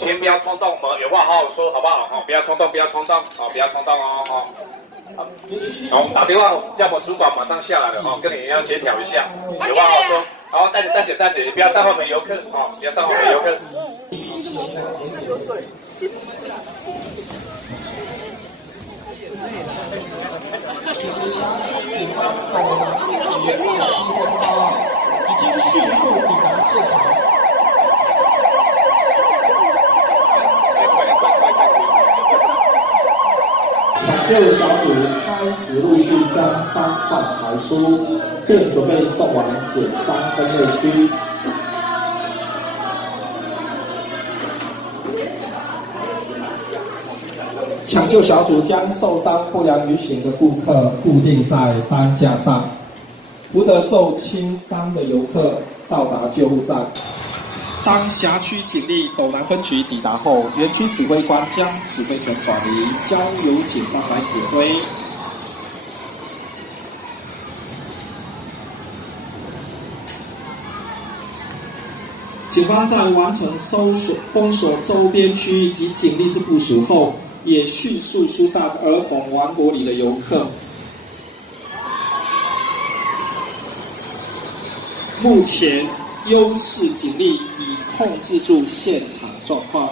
先不要冲动，我们有话好好说，好不好？哦，不要冲动，不要冲动，哦，不要冲动哦，哦。好，我们打电话叫我们主管马上下来了哦，跟你要协调一下，有话好好说。好，大姐，不要上后门游客哦，不要上后门游客。其实辖区警方已经迅速抵达现场。抢救小组开始陆续将伤患抬出，并准备送往减伤分类区。抢救小组将受伤不良于行的顾客固定在担架上，扶着受轻伤的游客到达救护站。当辖区警力斗南分局抵达后，园区指挥官将指挥权转移，交由警方来指挥。警方在完成封锁周边区域及警力之部署后，也迅速疏散儿童王国里的游客。目前优势警力已控制住现场状况。